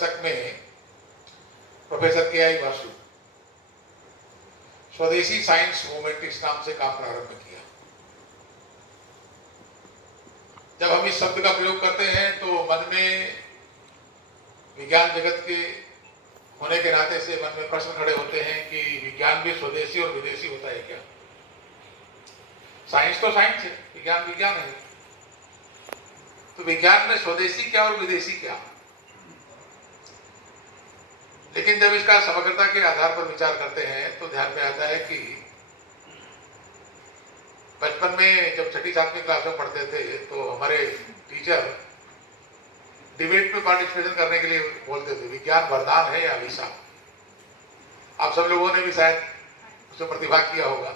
दशक में प्रोफेसर के आई वासु स्वदेशी साइंस मूवमेंट इस नाम से काम प्रारंभ किया। जब हम इस शब्द का प्रयोग करते हैं तो मन में विज्ञान जगत के होने के नाते से मन में प्रश्न खड़े होते हैं कि विज्ञान भी स्वदेशी और विदेशी होता है क्या? साइंस तो साइंस है, विज्ञान विज्ञान है, तो विज्ञान में स्वदेशी क्या और विदेशी क्या? लेकिन जब इसका समग्रता के आधार पर विचार करते हैं तो ध्यान में आता है कि बचपन में जब छठी सातवीं क्लास में पढ़ते थे तो हमारे टीचर डिबेट में पार्टिसिपेशन करने के लिए बोलते थे, विज्ञान वरदान है या अभिशाप। आप सब लोगों ने भी शायद उसमें प्रतिभाग किया होगा।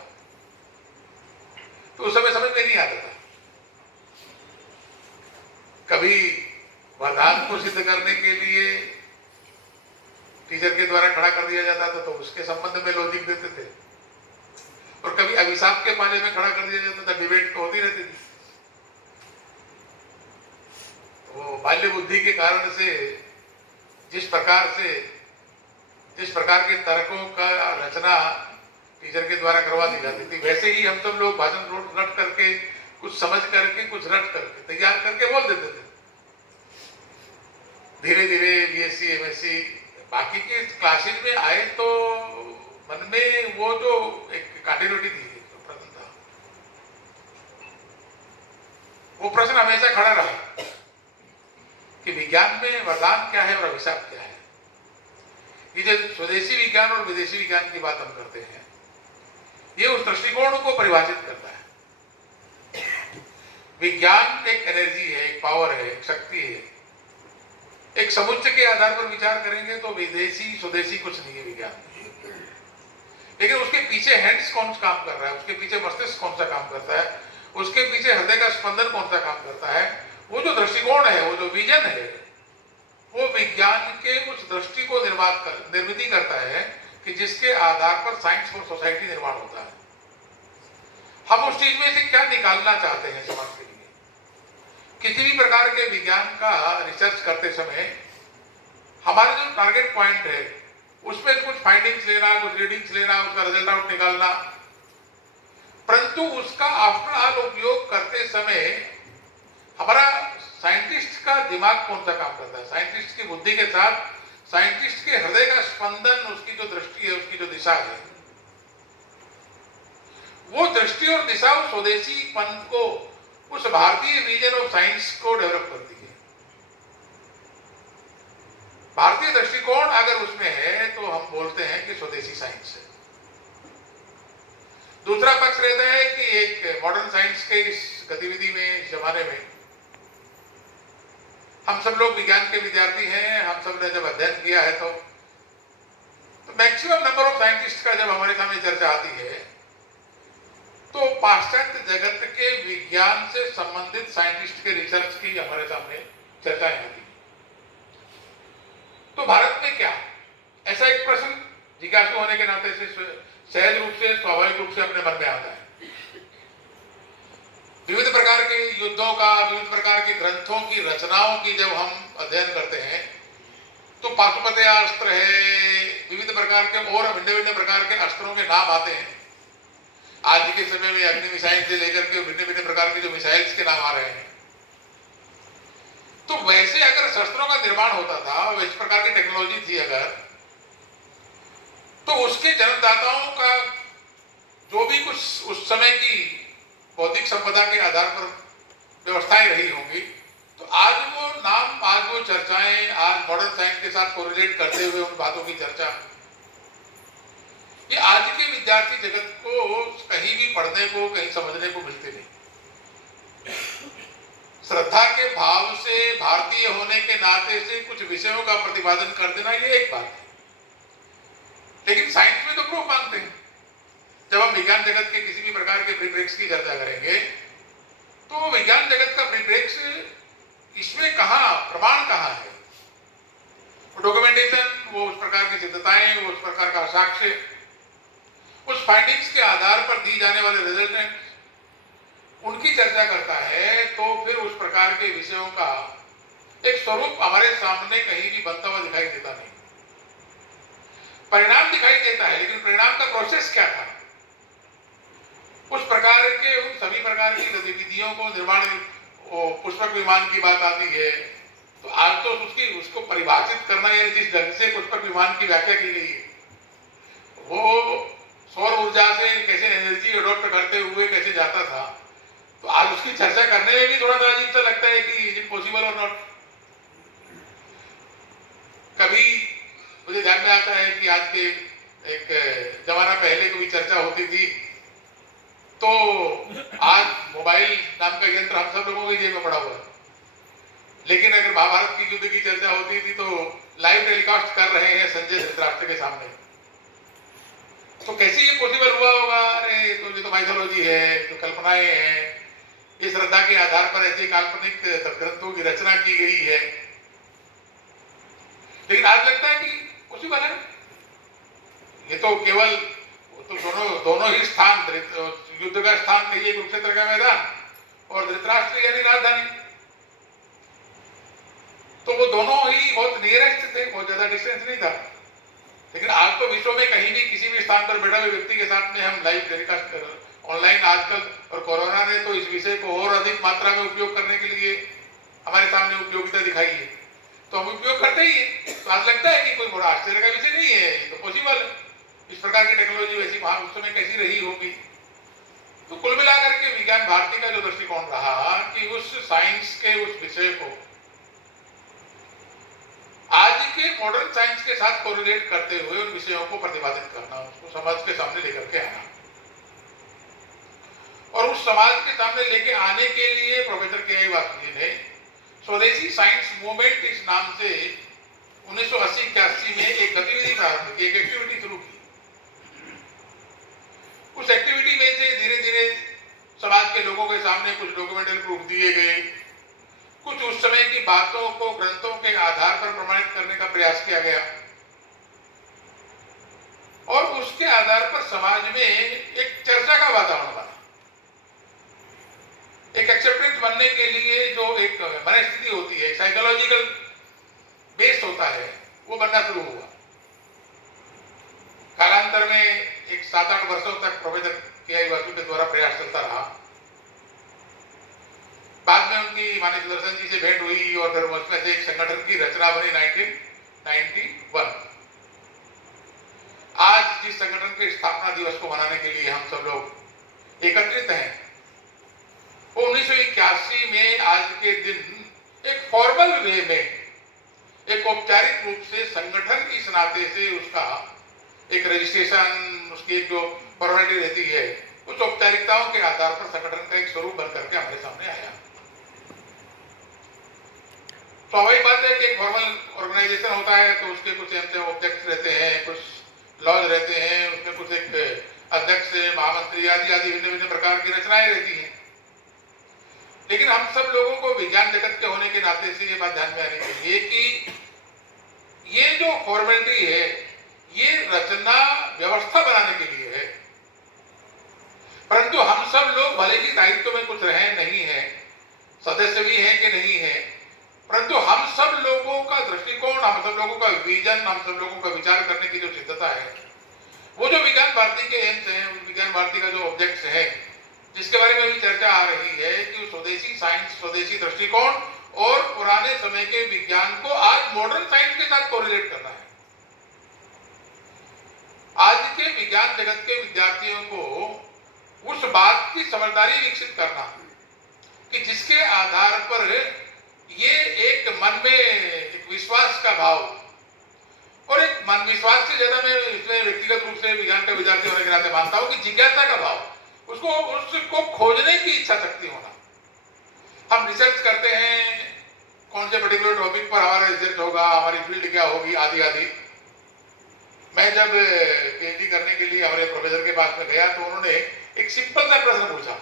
तो उस समय समझ में नहीं आता था। कभी वरदान को सिद्ध करने के लिए टीचर के द्वारा खड़ा कर दिया जाता था तो उसके संबंध में लॉजिक देते थे, और कभी अभिशाप के पाले में खड़ा कर दिया जाता था, डिबेट तो होती रहती थी। वो बाल्य बुद्धि के कारण से जिस प्रकार के तर्कों का रचना टीचर के द्वारा करवा दी जाती थी, वैसे ही हम सब लोग भाषण रट करके, कुछ समझ करके, कुछ रट करके, तैयार करके बोल देते थे। धीरे धीरे बीएससी एमएससी बाकी के क्लासेज में आए तो मन में वो जो एक कंटिन्यूटी थी, जो प्रश्न था, वो प्रश्न हमेशा खड़ा रहा कि विज्ञान में वरदान क्या है और अभिशाप क्या है। ये जो स्वदेशी विज्ञान और विदेशी विज्ञान की बात हम करते हैं, ये उस दृष्टिकोण को परिभाषित करता है। विज्ञान एक एनर्जी है, एक पावर है, एक शक्ति है। एक समुच्चय के आधार पर विचार करेंगे तो विदेशी स्वदेशी कुछ नहीं है विज्ञान, लेकिन उसके पीछे हैंड्स कौन सा काम कर रहा है, उसके पीछे मस्तिष्क कौन सा काम करता है, उसके पीछे हृदय का स्पंदन कौन सा काम करता है, वो जो दृष्टिकोण है, वो जो विजन है, वो विज्ञान के उस दृष्टि को निर्मित करता है कि जिसके आधार पर साइंस फॉर सोसाइटी निर्माण होता है। हम उस चीज में से क्या निकालना चाहते हैं समाज के लिए। किसी भी प्रकार के विज्ञान का रिसर्च करते समय हमारा जो टारगेट पॉइंट है उसमें कुछ फाइंडिंग्स लेना, कुछ रीडिंग्स लेना, उसका रिजल्ट आउट निकालना, परंतु उसका आफ्टर ऑल उपयोग करते समय हमारा साइंटिस्ट का दिमाग कौन सा काम करता है, साइंटिस्ट की बुद्धि के साथ साइंटिस्ट के हृदय का स्पंदन, उसकी जो दृष्टि है, उसकी जो दिशा है, वो दृष्टि और दिशा उस स्वदेशीपन को, उस भारतीय विजन ऑफ साइंस को डेवलप करती है। भारतीय दृष्टिकोण अगर उसमें है तो हम बोलते हैं कि स्वदेशी साइंस है। दूसरा पक्ष रहता है कि एक मॉडर्न साइंस के इस गतिविधि में, इस जमाने में हम सब लोग विज्ञान के विद्यार्थी हैं। हम सब ने जब अध्ययन किया है तो मैक्सिमम नंबर ऑफ साइंटिस्ट का जब हमारे सामने चर्चा आती है तो पाश्चात्य जगत के विज्ञान से संबंधित साइंटिस्ट के रिसर्च की हमारे सामने चर्चाएं होती। तो भारत में क्या, ऐसा एक प्रश्न जिज्ञासु होने के नाते से सहज रूप से, स्वाभाविक रूप से अपने मन में आता है। विविध प्रकार के युद्धों का, विविध प्रकार के ग्रंथों की रचनाओं की जब हम अध्ययन करते हैं तो पाशुपतेयास्त्र है, विविध प्रकार के और भिन्न भिन्न प्रकार के अस्त्रों के नाम आते हैं। आज के समय में अग्नि मिसाइल से लेकर के भिन्न भिन्न प्रकार के जो मिसाइल्स के नाम आ रहे हैं, तो वैसे अगर शस्त्रों का निर्माण होता था, इस प्रकार की टेक्नोलॉजी थी अगर, तो उसके जन्मदाताओं का जो भी कुछ उस समय की बौद्धिक संपदा के आधार पर व्यवस्थाएं रही होंगी, तो आज वो नाम, आज वो चर्चाएं, आज मॉडर्न साइंस के साथ कोरिलेट करते हुए उन बातों की चर्चा, ये आज के विद्यार्थी जगत को कहीं भी पढ़ने को, कहीं समझने को मिलते नहीं। श्रद्धा के भाव से, भारतीय होने के नाते से कुछ विषयों का प्रतिपादन कर देना, ये एक बात है, लेकिन साइंस में तो प्रूफ मांगते हैं। जब हम विज्ञान जगत के किसी भी प्रकार के परिप्रेक्ष्य की चर्चा करेंगे तो विज्ञान जगत का परिप्रेक्ष्य, इसमें कहाँ प्रमाण कहाँ है, डॉक्यूमेंटेशन, वो उस प्रकार की सिद्धताएं, वो उस प्रकार का साक्ष्य, उस फाइंडिंग्स के आधार पर दी जाने वाले रिजल्ट, उनकी चर्चा करता है। तो फिर उस प्रकार के विषयों का एक स्वरूप हमारे सामने कहीं भी बनता हुआ दिखाई देता नहीं। परिणाम दिखाई देता है, लेकिन परिणाम का प्रोसेस क्या था? उस प्रकार के उन सभी प्रकार की गतिविधियों को निर्माण, पुष्पक विमान की बात आती है तो आज तो उसको परिभाषित करना है, जिस ढंग से पुष्पक विमान की व्याख्या की गई है, वो सौर ऊर्जा से कैसे एनर्जी अडॉप्ट करते हुए कैसे जाता था, तो आज उसकी चर्चा करने में भी थोड़ा सा अजीब सा लगता है कि इज इट पॉसिबल और नॉट। कभी मुझे ध्यान में आता है कि आज के एक जमाना पहले कोई चर्चा होती थी तो आज मोबाइल नाम का यंत्र हम सब लोगों की जेब में पड़ा हुआ है, लेकिन अगर महाभारत की युद्ध की चर्चा होती थी तो लाइव टेलीकास्ट कर रहे हैं संजय धृतराष्ट्र के सामने। तो कैसे ये पॉसिबल हुआ होगा? अरे तो ये तो माइथोलॉजी है, तो कल्पनाएं हैं, ये श्रद्धा के आधार पर ऐसे काल्पनिक ग्रंथों की रचना की गई है। लेकिन आज लगता है कि पॉसिबल है। ये तो केवल तो दोनों ही स्थान, युद्ध का स्थान कहिए कुरुक्षेत्र का मैदान और धृतराष्ट्र यानी राजधानी, तो वो दोनों ही बहुत नियरेस्ट थे, बहुत ज्यादा डिस्टेंस नहीं था। लेकिन आज तो विश्व में कहीं भी किसी भी स्थान पर बैठे हुए व्यक्ति के साथ में हम लाइव टेलीकास्ट कर रहे हैं ऑनलाइन आजकल, और कोरोना ने तो इस विषय को और अधिक मात्रा में उपयोग करने के लिए हमारे सामने उपयोगिता दिखाई है, तो हम उपयोग करते ही है। तो आज लगता है कि कोई बड़ा आश्चर्य का विषय नहीं है, ये तो पॉसिबल है। इस प्रकार की टेक्नोलॉजी वैसी वहां उस समय कैसी रही होगी। तो कुल मिलाकर के विज्ञान भारती का जो दृष्टिकोण रहा कि उस साइंस के उस विषय को आज के मॉडर्न साइंस के साथ कोरिलेट करते हुए उन विषयों को प्रतिपादित करना, उसको समाज के सामने लेकर के आना, और उस समाज के सामने लेके आने के लिए प्रोफेसर के वासुदेव जी ने स्वदेशी साइंस मूवमेंट इस नाम से 1980-81 में एक गतिविधि प्रारंभ की, एक एक्टिविटी शुरू की। उस एक्टिविटी में से धीरे धीरे समाज के लोगों के सामने कुछ डॉक्यूमेंटरी प्रूफ दिए गए, कुछ उस समय की बातों को ग्रंथों के आधार पर प्रमाणित करने का प्रयास किया गया, और उसके आधार पर समाज में एक चर्चा का वातावरण बना। एक एक्सेप्टेंस बनने के लिए जो एक मनस्थिति होती है, साइकोलॉजिकल बेस होता है, वो बनना शुरू हुआ। कालांतर में एक 7-8 वर्षों तक प्रोफेसर के वासु के द्वारा प्रयास चलता रहा। बाद में उनकी माननीय सुदर्शन जी से भेंट हुई और फिर उसमें से एक संगठन की रचना बनी 1991। आज जिस संगठन के स्थापना दिवस को मनाने के लिए हम सब लोग एकत्रित हैं, वो 1981 में आज के दिन एक फॉर्मल वे में, एक औपचारिक रूप से संगठन की नाते से उसका एक रजिस्ट्रेशन, उसकी जो फॉर्मेलिटी रहती है, उस औपचारिकताओं के आधार पर संगठन का एक स्वरूप बन करके हमारे सामने आया। स्वाभाविक बात है कि एक फॉर्मल ऑर्गेनाइजेशन होता है तो उसके कुछ ऑब्जेक्ट्स रहते हैं, कुछ लॉज रहते हैं, उसमें कुछ एक अध्यक्ष, महामंत्री आदि आदि भिन्न भिन्न प्रकार की रचनाएं रहती हैं। लेकिन हम सब लोगों को विज्ञान जगत के होने के नाते से ये बात ध्यान में आनी चाहिए कि ये जो फॉर्मेलिटी है, ये रचना व्यवस्था बनाने के लिए है, परंतु हम सब लोग भले ही दायित्व में कुछ रहे नहीं है, सदस्य भी हैं कि नहीं है, परंतु हम सब लोगों का दृष्टिकोण, हम सब लोगों का विजन, हम सब लोगों का विचार करने की जो सिद्धता है, वो जो विज्ञान भारती के एम्स हैं, विज्ञान भारती का जो ऑब्जेक्ट्स है, जिसके बारे में भी चर्चा आ रही है कि स्वदेशी साइंस, स्वदेशी दृष्टिकोण और पुराने समय के विज्ञान को आज मॉडर्न साइंस के साथ कोरिलेट करना है। आज के विज्ञान जगत के विद्यार्थियों को उस बात की समझदारी विकसित करना कि जिसके आधार पर ये एक मन में एक विश्वास का भाव, और एक मन विश्वास से ज्यादा मैं इसमें व्यक्तिगत रूप से विज्ञान का विद्यार्थी होने के नाते मानता हूं कि जिज्ञासा का भाव, उसको खोजने की इच्छा शक्ति होना। हम रिसर्च करते हैं, कौन से पर्टिकुलर टॉपिक पर हमारा रिसर्च होगा, हमारी फील्ड क्या होगी, आदि आदि। मैं जब पीएचडी करने के लिए हमारे प्रोफेसर के पास में गया तो उन्होंने एक सिंपल सा प्रश्न पूछा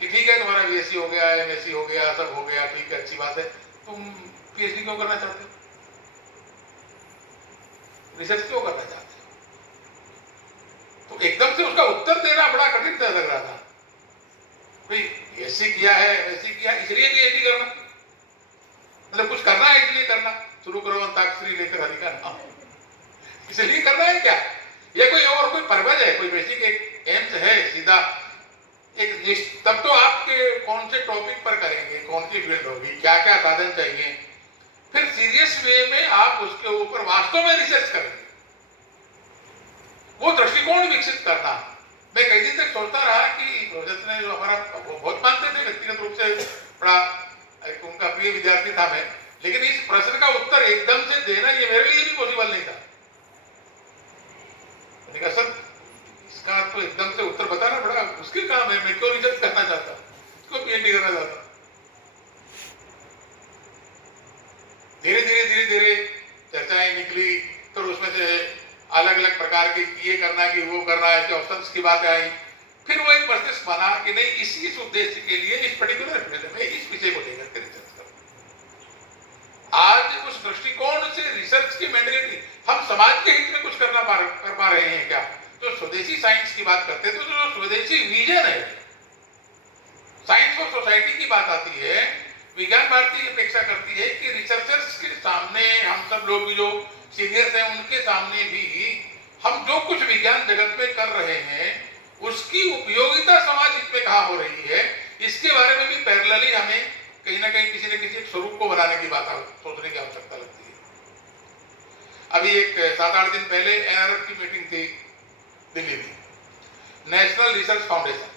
कि ठीक है, तुम्हारा बीएससी हो गया, एमएससी हो गया, सब हो गया, ठीक है, अच्छी बात है, तुम पीएचडी क्यों करना चाहते हो, रिसर्च क्यों करना चाहते हो? तो एकदम से उसका उत्तर देना बड़ा कठिन लग रहा था। भाई बीएससी किया है, एमएससी किया, इसलिए पीएचडी करना, मतलब कुछ करना है इसलिए करना, शुरू करो अंताक्षरी लेकर हरि का नाम, इसलिए करना है क्या? या कोई और कोई पर्पज है, कोई बेसिक एक एम्स है सीधा एक? तब तो आपके कौन से टॉपिक पर करेंगे, कौन सी फील्ड होगी, क्या क्या साधन चाहिए, फिर सीरियस वे में आप उसके ऊपर वास्तव में रिसर्च करेंगे, वो दृष्टिकोण विकसित करना। मैं कई दिन तक सोचता रहा कि प्रोजेक्ट ने जो हमारा बहुत मानते थे, व्यक्तिगत रूप से बड़ा एक उनका प्रिय विद्यार्थी था मैं, लेकिन इस प्रश्न का उत्तर एकदम से देना ये मेरे लिए भी पॉसिबल नहीं था। मैंने कहा सर इसका तो एकदम से उत्तर बताना बड़ा मुश्किल काम है, मैं क्यों रिसर्च करना चाहता, क्यों पीएचडी करना चाहता। धीरे धीरे चर्चाएं निकली, तो उसमें से अलग अलग प्रकार की ये करना कि वो करना, ऐसे ऑप्शंस की बात आई। फिर वो एक मस्तिष्क बना कि नहीं इस उद्देश्य के लिए इस पर्टिकुलर फील्ड में इस विषय को लेकर के रिसर्च करो। आज उस दृष्टिकोण से रिसर्च की मेंटालिटी, हम समाज के हित में कुछ कर पा रहे हैं क्या? तो स्वदेशी साइंस की बात करते हैं तो जो स्वदेशी विजन है, साइंस फॉर सोसाइटी की बात आती है, विज्ञान भारती अपेक्षा करती है कि रिसर्चर्स के सामने, हम सब लोग भी जो सीनियर्स हैं उनके सामने भी हम जो कुछ विज्ञान जगत में कर रहे हैं उसकी उपयोगिता समाज हित में कहाँ हो रही है, इसके बारे में भी पैरेलली हमें कहीं ना कहीं किसी न किसी स्वरूप को बनाने की बात सोचने की आवश्यकता लगती है। अभी एक 7-8 दिन पहले एनआरएफ की मीटिंग थी दिल्ली में, नेशनल रिसर्च फाउंडेशन।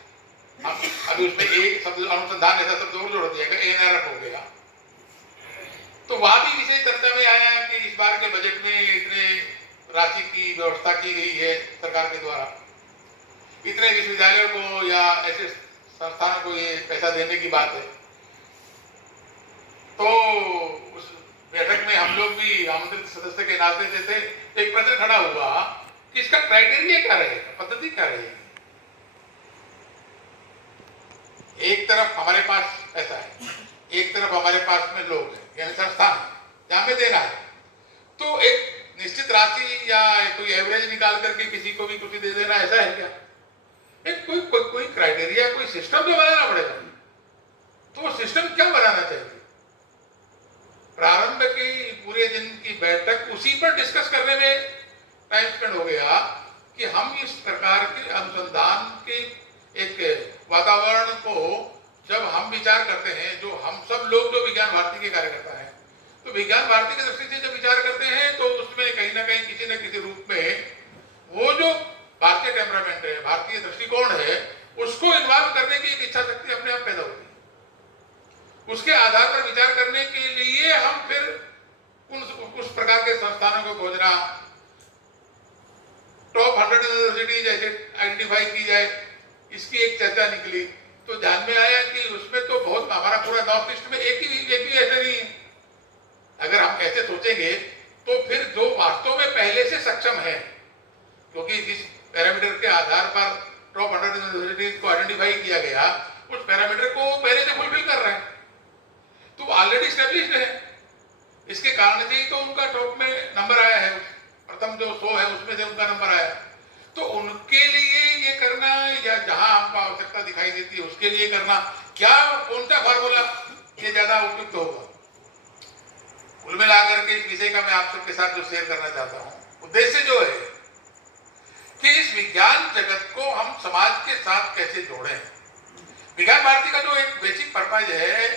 अभी उसमें एक शब्द अनुसंधान ऐसा शब्द और जोड़ दिया गया, एनआरएफ हो गया। तो वहां भी विषय चर्चा में आया कि इस बार के बजट में इतने राशि की व्यवस्था की गई है सरकार के द्वारा, इतने विश्वविद्यालयों को या ऐसे संस्थानों को ये पैसा देने की बात है। तो उस बैठक में हम लोग भी आमंत्रित सदस्य के नाते जैसे एक प्रश्न खड़ा हुआ कि इसका क्राइटेरिया क्या रहेगा, पद्धति क्या रहेगी। एक तरफ हमारे पास ऐसा है, एक तरफ हमारे पास में लोग हैं, यानी संस्थान जहां में देना है, तो एक निश्चित राशि या कोई एवरेज निकाल करके किसी को भी कुछ दे देना, ऐसा है क्या? एक कोई क्राइटेरिया, कोई सिस्टम तो बनाना पड़ेगा। तो वो सिस्टम क्या बनाना चाहिए? प्रारंभ की पूरे दिन की बैठक उसी पर डिस्कस करने में टाइम स्पेंड हो गया कि हम इस प्रकार के अनुसंधान के एक वातावरण को जब हम विचार करते हैं, जो हम सब लोग जो विज्ञान भारती के कार्यकर्ता हैं, तो विज्ञान भारती की दृष्टि से जब विचार करते हैं तो उसमें कहीं ना कहीं किसी न किसी रूप में वो जो भारतीय टेम्परामेंट है, भारतीय दृष्टिकोण है, उसको इन्वॉल्व करने की एक इच्छा शक्ति अपने आप पैदा होती है। उसके आधार पर विचार करने के लिए हम फिर उस प्रकार के संस्थानों को खोजना, टॉप 100 यूनिवर्सिटी जैसे आइडेंटिफाई की जाए, इसकी एक चर्चा निकली। तो ध्यान में आया कि उसमें तो बहुत, हमारा पूरा नॉर्थ ईस्ट में एक भी ऐसे नहीं है। अगर हम ऐसे सोचेंगे तो फिर जो वास्तव में पहले से सक्षम है, क्योंकि जिस पैरामीटर के आधार पर टॉप 100 यूनिवर्सिटीज को आइडेंटिफाई किया गया, उस पैरामीटर को पहले से फुलफिल कर रहे हैं, तो ऑलरेडी स्टेब्लिश्ड है। इसके कारण से ही तो उनका टॉप में नंबर आया है, प्रथम जो 100 है उसमें से उनका नंबर आया। तो उनके लिए ये करना, या जहां हमको आवश्यकता दिखाई देती है उसके लिए करना, क्या कौन सा फार्मूला ये ज्यादा उपयुक्त होगा? कुल मिलाकर के इस विषय का मैं आप सबके साथ जो शेयर करना चाहता हूं, उद्देश्य जो है कि इस विज्ञान जगत को हम समाज के साथ कैसे जोड़ें। विज्ञान भारती का जो एक बेसिक पर्पज है,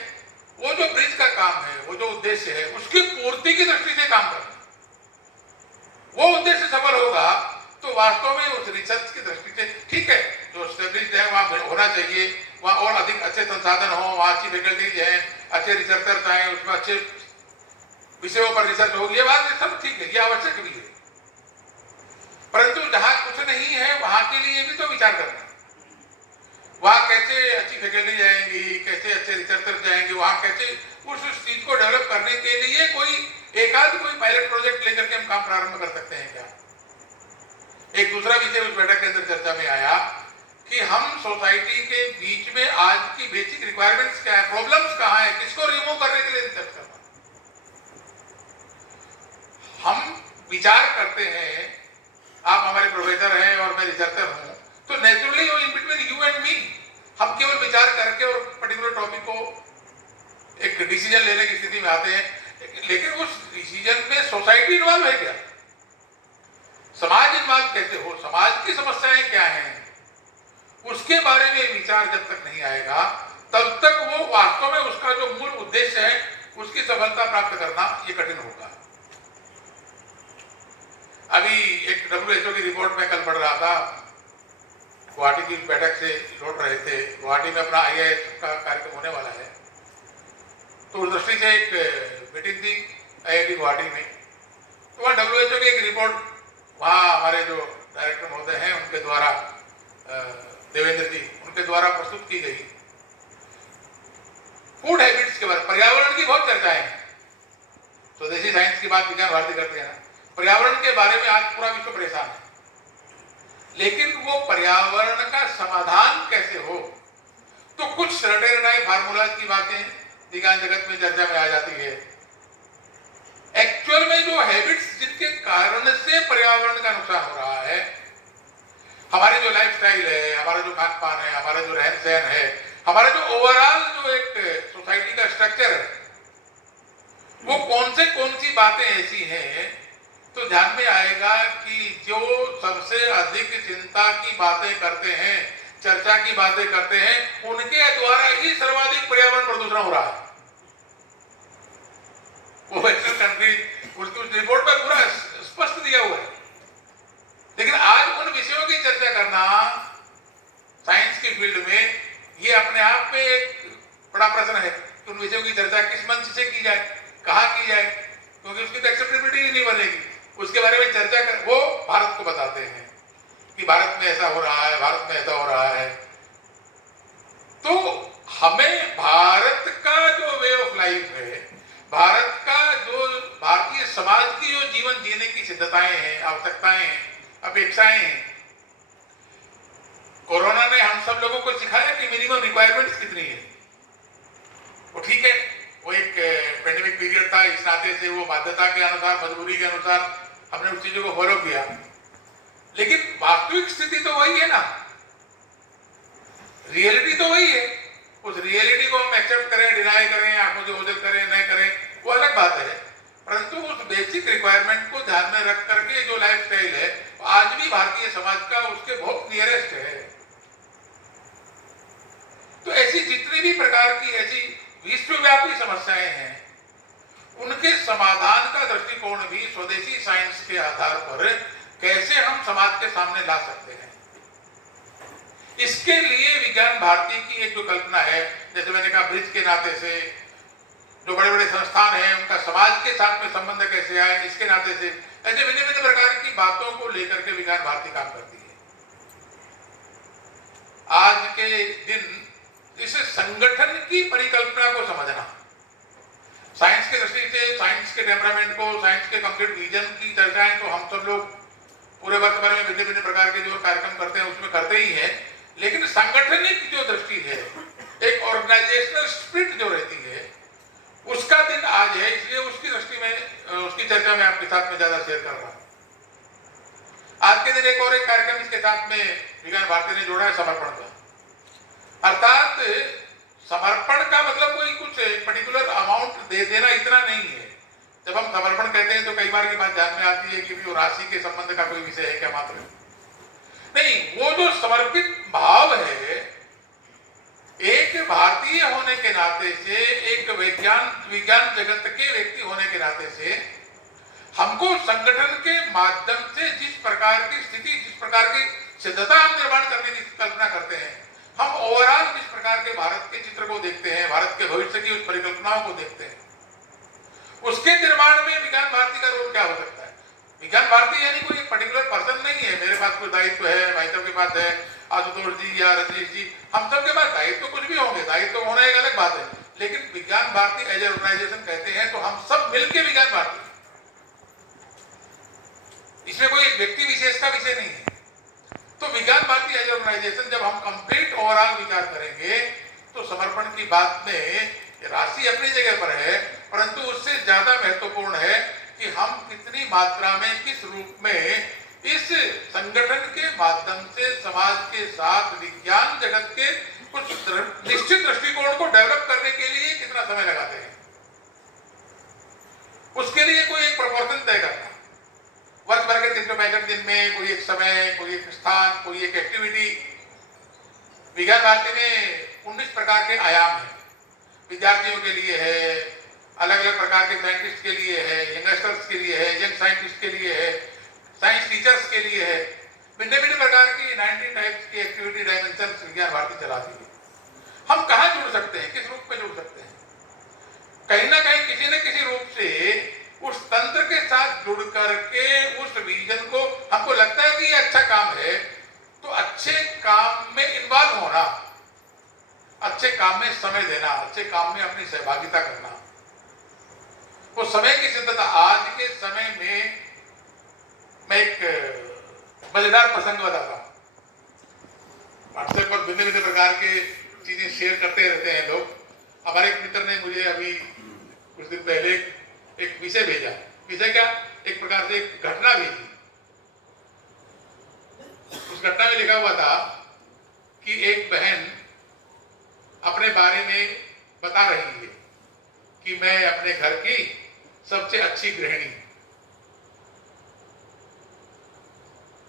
वो जो ब्रिज का काम है, वो जो उद्देश्य है, उसकी पूर्ति की दृष्टि से काम करना, वो उद्देश्य सफल होगा तो वास्तव में उस रिसर्च की दृष्टि से ठीक है, जो स्टेब्लिश्ड है वहां होना चाहिए, वहां और अधिक अच्छे संसाधन हो, वहां अच्छी फैकल्टीज हैं, अच्छे रिसर्चर्स आए, उसमें अच्छे विषयों पर रिसर्च होगी, ये बात सब ठीक है, ये आवश्यक भी है। परंतु जहां कुछ नहीं है वहां के लिए भी तो विचार करना, वहां कैसे अच्छी फैकल्टी जाएंगी, कैसे अच्छे रिसर्चर्स जाएंगे, वहां कैसे उस चीज को डेवलप करने के लिए कोई पायलट प्रोजेक्ट लेकर के हम काम प्रारंभ कर सकते हैं क्या? एक दूसरा विषय उस बैठक के अंदर चर्चा में आया कि हम सोसाइटी के बीच में आज की बेसिक रिक्वायरमेंट्स क्या है, प्रॉब्लम्स कहां है, किसको रिमूव करने के लिए रिसर्च करना। हम विचार करते हैं, आप हमारे प्रोफेसर हैं और मैं रिसर्चर हूं, तो naturally in between you and me हम केवल विचार करके और पर्टिकुलर टॉपिक को एक डिसीजन लेने की स्थिति में आते हैं, लेकिन उस डिसीजन में सोसाइटी इन्वॉल्व है क्या, समाज इन्वॉल्व कैसे हो, समाज की समस्याएं क्या हैं, उसके बारे में विचार जब तक नहीं आएगा तब तक वो वास्तव में उसका जो मूल उद्देश्य है उसकी सफलता प्राप्त करना ये कठिन होगा। अभी एक WHO की रिपोर्ट में कल पढ़ रहा था, गुवाहाटी की बैठक से लौट रहे थे, गुवाहाटी में अपना IIS का कार्यक्रम होने वाला है, तो उस दृष्टि से एक मीटिंग थी IIT गुवाहाटी में, तो वहाँ WHO की एक रिपोर्ट वहाँ हमारे जो डायरेक्टर महोदय हैं उनके द्वारा, देवेंद्र जी, उनके द्वारा प्रस्तुत की गई। फूड हैबिट्स के बारे में, पर्यावरण की बहुत चर्चाएं हैं, स्वदेशी साइंस की बात विज्ञान भारती करते हैं ना, पर्यावरण के बारे में आज पूरा विश्व परेशान है, लेकिन वो पर्यावरण का समाधान कैसे हो, तो कुछ रटे फार्मूला की बातें विज्ञान जगत में चर्चा में आ जाती है। एक्चुअल में जो हैबिट्स जिनके कारण से पर्यावरण का नुकसान हो रहा है, हमारी जो लाइफस्टाइल है, हमारा जो खान पान है, हमारा जो रहन सहन है, हमारा जो ओवरऑल जो एक सोसाइटी का स्ट्रक्चर है, वो कौन सी बातें ऐसी हैं, तो ध्यान में आएगा कि जो सबसे अधिक चिंता की बातें करते हैं, चर्चा की बातें करते हैं, उनके द्वारा ही सर्वाधिक पर्यावरण प्रदूषण हो रहा है। वो वेस्टर्न कंट्री उसकी उस रिपोर्ट में पूरा स्पष्ट दिया हुआ है। लेकिन आज उन विषयों की चर्चा करना साइंस की फील्ड में ये अपने आप में एक बड़ा प्रश्न है कि उन विषयों की चर्चा किस मंच से की जाए, कहाँ की जाए, क्योंकि उसकी तो एक्सेप्टेबिलिटी ही नहीं बनेगी। उसके बारे में चर्चा कर वो भारत को बताते हैं कि भारत में ऐसा हो रहा है, भारत में ऐसा हो रहा है। तो हमें भारत का जो वे ऑफ लाइफ है, भारत का जो भारतीय समाज की जो जीवन जीने की सिद्धताएं हैं, आवश्यकताएं हैं, अपेक्षाएं हैं, कोरोना ने हम सब लोगों को सिखाया कि मिनिमम रिक्वायरमेंट्स कितनी है। वो ठीक है, वो एक पेंडेमिक पीरियड था, इस नाते से वो बाध्यता के अनुसार, मजबूरी के अनुसार हमने उस चीजों को फॉलो किया, लेकिन वास्तविक स्थिति तो वही है ना, रियलिटी तो वही है। उस रियलिटी को हम एक्सेप्ट करें, डिनाई करें, आंखों से ओझल करें, न करें, वो अलग बात है, परंतु उस बेसिक रिक्वायरमेंट को ध्यान में रख करके जो लाइफस्टाइल है आज भी भारतीय समाज का उसके बहुत नियरेस्ट है। तो ऐसी जितनी भी प्रकार की ऐसी विश्वव्यापी समस्याएं हैं, उनके समाधान का दृष्टिकोण भी स्वदेशी साइंस के आधार पर कैसे हम समाज के सामने ला सकते हैं, इसके लिए विज्ञान भारती की एक जो कल्पना है, जैसे मैंने कहा ब्रिज के नाते से जो बड़े बड़े संस्थान हैं उनका समाज के साथ में संबंध कैसे आए, इसके नाते से ऐसे भिन्न भिन्न प्रकार की बातों को लेकर के विज्ञान भारती काम करती है। आज के दिन इस संगठन की परिकल्पना को समझना, साइंस के दृष्टि से साइंस के टेम्परामेंट को, साइंस के कंप्लीट विजन की चर्चाएं तो हम सब लोग पूरे वर्ष भर में भिन्न भिन्न प्रकार के जो कार्यक्रम करते हैं उसमें करते ही हैं, लेकिन सांगठनिक जो दृष्टि है, एक ऑर्गेनाइजेशनल स्पिरिट जो रहती है, उसका दिन आज है, इसलिए उसकी दृष्टि में उसकी चर्चा में आपके साथ में ज्यादा शेयर कर रहा हूं। आज के दिन एक और एक कार्यक्रम इसके साथ में विज्ञान भारती ने जोड़ा है, समर्पण का। अर्थात समर्पण का मतलब कोई कुछ पर्टिकुलर अमाउंट दे देना इतना नहीं है। जब हम समर्पण कहते हैं तो कई बार की बात ध्यान में आती है कि वो राशि के संबंध का कोई विषय है क्या, मात्र नहीं। वो जो समर्पित भाव है, एक भारतीय होने के नाते से, एक विज्ञान जगत के व्यक्ति होने के नाते से हमको संगठन के माध्यम से जिस प्रकार की स्थिति, जिस प्रकार की सिद्धता हम निर्माण करने की कल्पना करते हैं, हम ओवरऑल जिस प्रकार के भारत के चित्र को देखते हैं, भारत के भविष्य की उस परिकल्पनाओं को देखते हैं, उसके निर्माण में विज्ञान भारती का रोल क्या हो सकता है। विज्ञान भारती यानी कोई पर्टिकुलर पर्सन नहीं है, मेरे पास कोई दायित्व है, भाई साहब के पास है, आशुतोष जी या रजनीश जी, हम सब के पास दायित्व कुछ भी होंगे, दायित्व होना एक अलग बात है, लेकिन विज्ञान भारती एज ए ऑर्गेनाइजेशन कहते हैं तो हम सब मिलकर विज्ञान भारती, इसमें कोई एक व्यक्ति विशेष का विषय नहीं है। तो विज्ञान भारती एज ऑर्गेनाइजेशन जब हम कंप्लीट ओवरऑल विचार करेंगे तो समर्पण की बात में राशि अपनी जगह पर है, परंतु उससे ज्यादा महत्वपूर्ण है कि हम कितनी मात्रा में, किस रूप में इस संगठन के माध्यम से समाज के साथ विज्ञान जगत के कुछ निश्चित दृष्टिकोण को डेवलप करने के लिए कितना कितना समय लगाते हैं, उसके लिए कोई एक प्रपोर्शन तय करना, वर्ष भर के 365 दिन में कोई एक समय, कोई एक स्थान, कोई एक एक्टिविटी। विज्ञान भारती में 19 प्रकार के आयाम हैं। विद्यार्थियों के लिए है, अलग अलग प्रकार के साइंटिस्ट के लिए है, यंगस्टर्स के लिए है, यंग साइंटिस्ट के लिए है, साइंस टीचर्स के लिए है। भिन्न भिन्न प्रकार की 19 टाइप्स की एक्टिविटी डायमेंशन विज्ञान भारती चलाती है। हम कहाँ जुड़ सकते हैं, किस रूप में जुड़ सकते हैं? कहीं ना कहीं किसी न किसी रूप से उस तंत्र के साथ जुड़ करके उस विजन को, हमको लगता है कि ये अच्छा काम है, तो अच्छे काम में इन्वॉल्व होना, अच्छे काम में समय देना, अच्छे काम में अपनी सहभागिता करना। वो समय की सिद्धता। आज के समय में मैं एक मजेदार प्रसंग बताता हूं। व्हाट्सएप पर भिन्न भिन्न प्रकार के चीजें शेयर करते रहते हैं लोग। हमारे एक मित्र ने मुझे अभी कुछ दिन पहले एक विषय भेजा। विषय क्या? एक प्रकार से एक घटना भेजी। उस घटना में लिखा हुआ था कि एक बहन अपने बारे में बता रही है कि मैं अपने घर की सबसे अच्छी गृहिणी,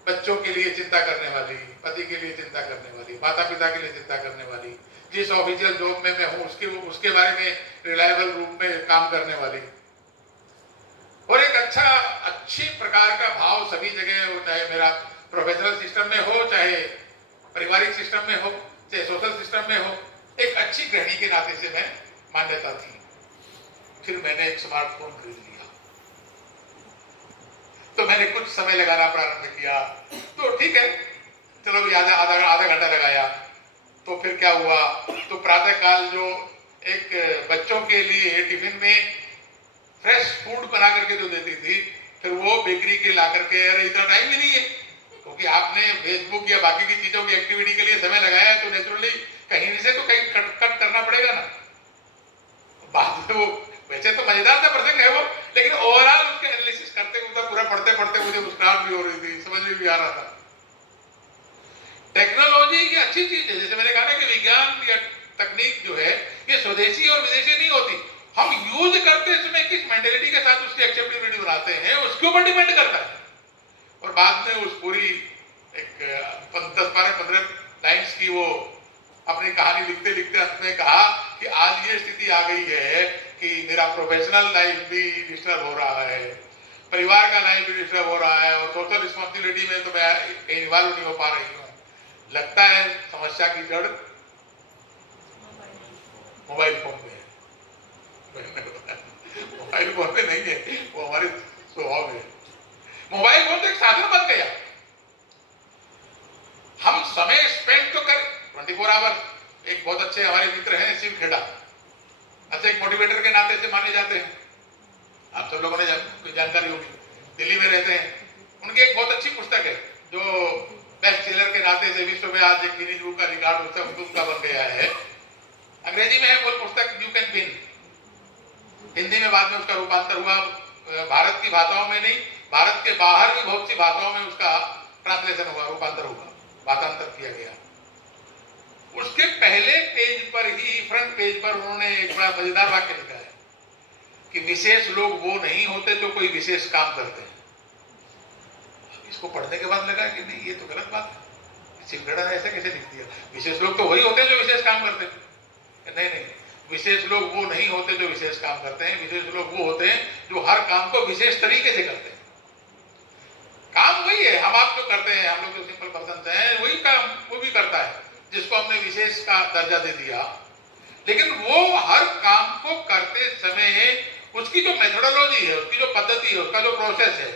बच्चों के लिए चिंता करने वाली, पति के लिए चिंता करने वाली, माता पिता के लिए चिंता करने वाली, जिस ऑफिशियल जॉब में मैं हूं उसके बारे में रिलायबल रूप में काम करने वाली, और एक अच्छी प्रकार का भाव सभी जगह हो, चाहे मेरा प्रोफेशनल सिस्टम में हो, चाहे पारिवारिक सिस्टम में हो, चाहे सोशल सिस्टम में हो, एक अच्छी गृहिणी के नाते से मैं मान्यता थी। फिर मैंने एक स्मार्टफोन खरीद लिया, तो मैंने कुछ समय लगाना प्रारंभ किया। तो ठीक है, चलो भी आधा घंटा लगाया। तो फिर क्या हुआ, तो प्रातः काल जो एक बच्चों के लिए टिफिन में फ्रेश फूड बना करके जो देती थी, फिर वो बेकरी के ला करके, अरे इतना टाइम ही नहीं है, क्योंकि आपने फेसबुक या बाकी की चीजों की एक्टिविटी के लिए समय लगाया है, तो नेचुरली कहीं से तो कहीं कट करना पड़ेगा ना। बाद में वो वैसे तो मजेदार सा प्रसंग है वो, लेकिन ओवरऑल उसके एनालिसिस करते हुए पूरा पढ़ते पढ़ते मुझे मुस्कुराहट भी हो रही थी, समझ में भी आ रहा था। टेक्नोलॉजी ये अच्छी चीज है। जैसे मैंने कहा ना कि विज्ञान या तकनीक जो है ये स्वदेशी और विदेशी नहीं होती, हम यूज करते इसमें किस मेंटेलिटी के साथ उसकी एक्सेप्टेबिलिटी बनाते हैं, उसके ऊपर डिपेंड करता है। और बाद में उस पूरी एक 10-12-15 लाइन्स की वो अपनी कहानी लिखते लिखते अंत में कहा कि आज ये स्थिति आ गई है कि मेरा प्रोफेशनल लाइफ भी डिस्टर्ब हो रहा है, परिवार का लाइफ भी डिस्टर्ब हो रहा है, और सोशल रिस्पॉन्सिबिलिटी में तो मैं इन्वॉल्व नहीं हो पा रही हूँ। लगता है समस्या की जड़ मोबाइल फोन में है। मोबाइल फोन में नहीं है, वो हमारे स्वभाव में। मोबाइल फोन तो एक साधन बन गया, हम समय स्पेंड तो कर 24 आवर। एक बहुत अच्छे हमारे मित्र हैं शिव खेड़ा, अच्छे एक मोटिवेटर के नाते से माने जाते हैं, आप सब लोगों ने जानकारी होगी, दिल्ली में रहते हैं। उनकी एक बहुत अच्छी पुस्तक है जो बेस्ट सेलर के नाते से विश्व में आज एक गिनीज बुक का रिकॉर्ड उनका बन गया है। अंग्रेजी में है वो पुस्तक यू कैन विन, हिंदी में बाद में उसका रूपांतर हुआ, भारत की भाषाओं में नहीं, भारत के बाहर भी बहुत सी भाषाओं में उसका ट्रांसलेशन हुआ, रूपांतर हुआ, भाषांतर किया गया। उसके पहले पेज पर ही, फ्रंट पेज पर उन्होंने एक बड़ा मजेदार वाक्य लिखा है कि विशेष लोग वो नहीं होते जो कोई विशेष काम करते हैं। इसको पढ़ने के बाद लगा कि नहीं, ये तो गलत बात है, शिवगढ़ा ने ऐसा कैसे लिख दिया? विशेष लोग तो वही होते हैं जो विशेष काम करते हैं। नहीं, विशेष लोग वो नहीं होते जो विशेष काम करते हैं, विशेष लोग वो होते हैं जो हर काम को विशेष तरीके से करते हैं। काम वही है, हम आप जो करते हैं, हम लोग जो सिंपल पर्सन हैं, वही काम वो भी करता है जिसको हमने विशेष का दर्जा दे दिया। लेकिन वो हर काम को करते समय उसकी जो मेथोडोलॉजी है, उसकी जो पद्धति है, उसका जो प्रोसेस है,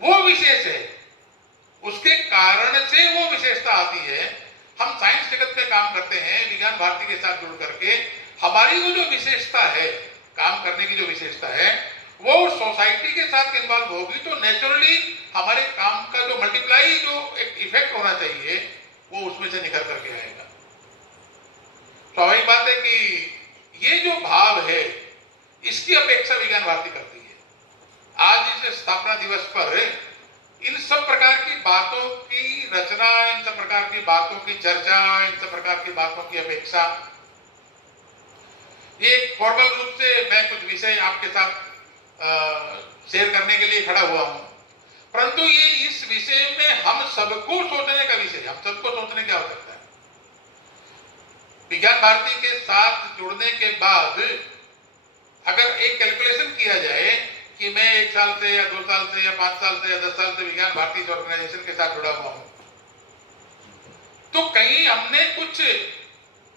वो विशेष है। उसके कारण से वो विशेषता आती है। हम साइंस जगत में काम करते हैं, विज्ञान भारती के साथ जुड़ करके हमारी वो जो विशेषता है, काम करने की जो विशेषता है, वो सोसाइटी के साथ इन्वॉल्व होगी तो नेचुरली हमारे काम का जो मल्टीप्लाई जो एक इफेक्ट होना चाहिए वो उसमें से निकल करके आएगा। स्वाभाविक बात है कि ये जो भाव है इसकी अपेक्षा विज्ञान भारती करती है। आज इस स्थापना दिवस पर इन सब प्रकार की बातों की रचना, इन सब प्रकार की बातों की चर्चा, इन सब प्रकार की बातों की अपेक्षा ये फॉर्मल रूप से मैं कुछ विषय आपके साथ शेयर करने के लिए खड़ा हुआ हूं, परंतु ये इस विषय में हम सबको सोचने का विषय, हम सबको सोचने की आवश्यकता है। विज्ञान भारती के साथ जुड़ने के बाद अगर एक कैलकुलेशन किया जाए कि मैं 1 साल से या 2 साल से या 5 साल से या 10 साल से विज्ञान भारती ऑर्गेनाइजेशन के साथ जुड़ा हुआ हूं, तो कहीं हमने कुछ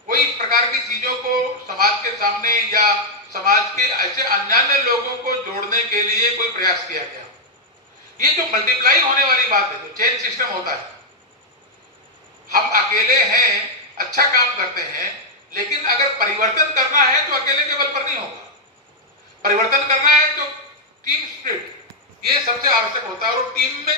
कोई प्रकार की चीजों को समाज के सामने या समाज के ऐसे अन्य लोगों को जोड़ने के लिए कोई प्रयास किया गया। ये जो मल्टीप्लाई होने वाली बात है, जो चेन सिस्टम होता है, हम अकेले हैं, अच्छा काम करते हैं, लेकिन अगर परिवर्तन करना है तो अकेले के बल पर नहीं होगा। परिवर्तन करना है तो टीम स्पिरिट, ये सबसे आवश्यक होता है। और टीम में